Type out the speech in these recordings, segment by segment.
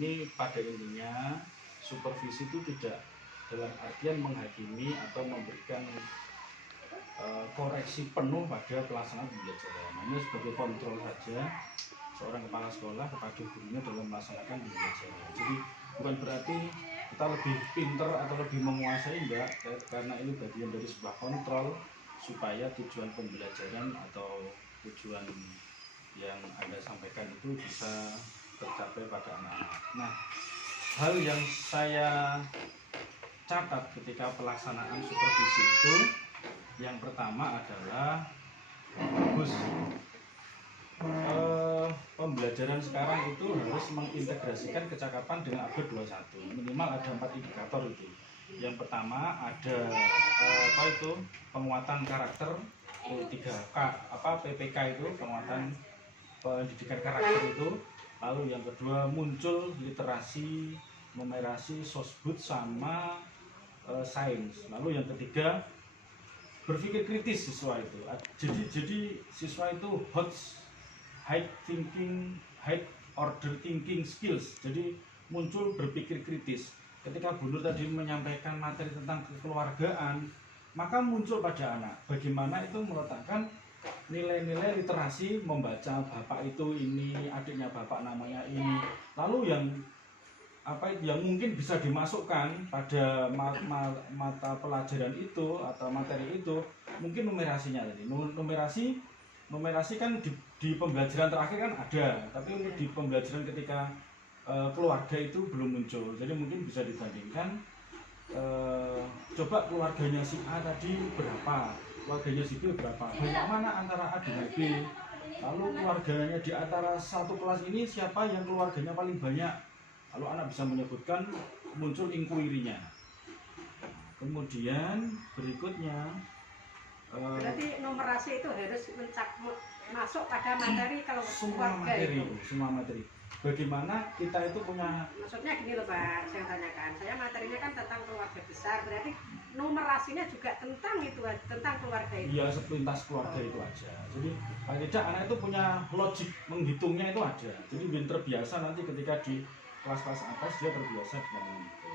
ini pada intinya supervisi itu tidak dalam artian menghakimi atau memberikan koreksi penuh pada pelaksanaan pembelajaran. Hanya sebagai kontrol saja seorang kepala sekolah kepada gurunya dalam melaksanakan pembelajaran. Jadi bukan berarti kita lebih pinter atau lebih menguasai, enggak, karena ini bagian dari sebuah kontrol supaya tujuan pembelajaran atau tujuan yang Anda sampaikan itu bisa tercapai pada anak-anak. Nah, hal yang saya catat ketika pelaksanaan supervisi itu, yang pertama adalah bagus. Pembelajaran sekarang itu harus mengintegrasikan kecakapan dengan upgrade 21. Minimal ada 4 indikator itu. Yang pertama ada penguatan karakter, 3K PPK itu penguatan pendidikan karakter itu. Lalu yang kedua muncul literasi, numerasi, sosbud sama sains. Lalu yang ketiga berpikir kritis siswa itu. Jadi siswa itu high order thinking skills. Jadi muncul berpikir kritis. Ketika Bu Nur tadi menyampaikan materi tentang kekeluargaan, maka muncul pada anak bagaimana itu meletakkan nilai-nilai literasi, membaca bapak itu ini, adiknya bapak namanya ini. Lalu yang mungkin bisa dimasukkan pada mata pelajaran itu atau materi itu, mungkin numerasinya tadi. Numerasi kan di pembelajaran terakhir kan ada, tapi di pembelajaran ketika keluarga itu belum muncul. Jadi mungkin bisa dibandingkan, coba keluarganya si A tadi berapa, keluarganya si B berapa, banyak mana antara A dengan B. Lalu keluarganya di antara satu kelas ini siapa yang keluarganya paling banyak. Lalu anak bisa menyebutkan, muncul inquiry-nya. Kemudian berikutnya berarti numerasi itu harus masuk pada materi kalau semua materi. Bagaimana kita itu punya, maksudnya gini loh Pak, saya tanyakan, saya materinya kan tentang keluarga besar, berarti numerasinya juga tentang itu, tentang keluarga itu. Iya, sepintas keluarga itu aja. Jadi paling tidak anak itu punya logik menghitungnya itu ada. Jadi biar terbiasa nanti ketika di kelas-kelas atas dia terbiasa dengan itu.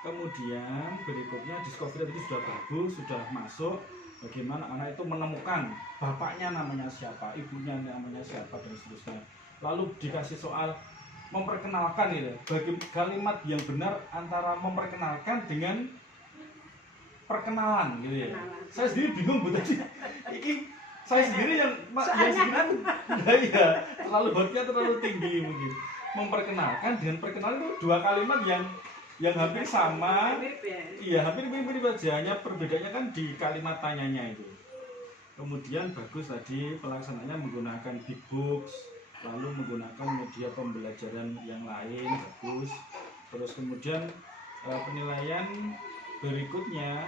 Kemudian berikutnya discovery itu sudah bagus, sudah masuk. Bagaimana anak itu menemukan bapaknya namanya siapa, ibunya namanya siapa, dan seterusnya. Lalu dikasih soal memperkenalkan gitu. Bagi kalimat yang benar antara memperkenalkan dengan perkenalan gitu ya. Saya sendiri bingung Bu tadi. Saya sendiri yang ya, terlalu hotnya terlalu tinggi mungkin. Memperkenalkan dengan perkenalan itu dua kalimat yang hampir sama, iya hampir mirip aja, hanya perbedaannya kan di kalimat tanyanya itu. Kemudian bagus tadi pelaksanaannya menggunakan big books, lalu menggunakan media pembelajaran yang lain, bagus. Terus kemudian penilaian berikutnya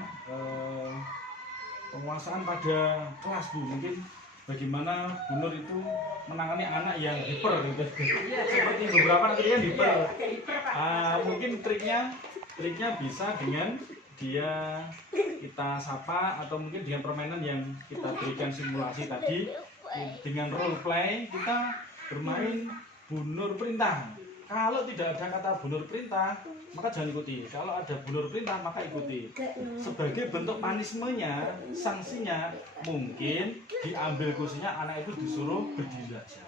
penguasaan pada kelas Bu, mungkin bagaimana Bu Nur itu menangani anak yang hiper gitu. Seperti beberapa anak yang hiper. Mungkin triknya bisa dengan kita sapa, atau mungkin dengan permainan yang kita berikan simulasi tadi, dengan role play kita bermain Bu Nur perintah. Kalau tidak ada kata Bu Nur perintah, maka jangan ikuti. Kalau ada Bu Nur perintah, maka ikuti. Sebagai bentuk punishment-nya, sanksinya, mungkin diambil kursinya, anak itu disuruh berdiri saja.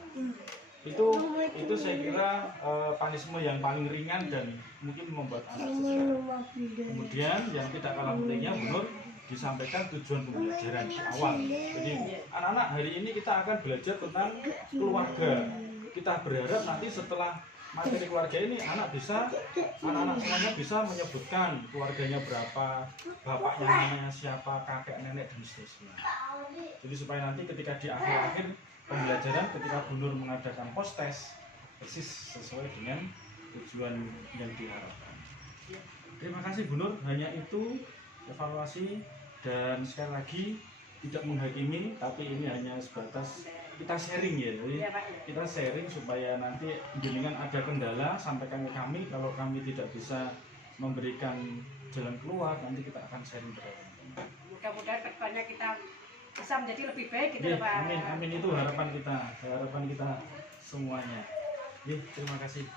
Itu saya kira punishment yang paling ringan dan mungkin membuat anak sesuai. Kemudian yang tidak kalah pentingnya, Bu Nur disampaikan tujuan pembelajaran di awal. Jadi anak-anak hari ini kita akan belajar tentang keluarga. Kita berharap nanti setelah materi keluarga ini anak-anak semuanya bisa menyebutkan keluarganya berapa, bapaknya namanya siapa, kakek, nenek, dan seterusnya. Jadi supaya nanti ketika di akhir-akhir pembelajaran, ketika Bu Nur mengadakan post test, persis sesuai dengan tujuan yang diharapkan. Terima kasih Bu Nur, hanya itu evaluasi, dan sekali lagi tidak menghakimi, tapi ini hanya sebatas kita sharing ya. Jadi kita sharing supaya nanti jenengan ada kendala sampaikan ke kami. Kalau kami tidak bisa memberikan jalan keluar, nanti kita akan sharing bersama. Mudah-mudahan kedepannya kita bisa menjadi lebih baik gitu Pak. Amin, amin, itu harapan kita semuanya. Terima kasih.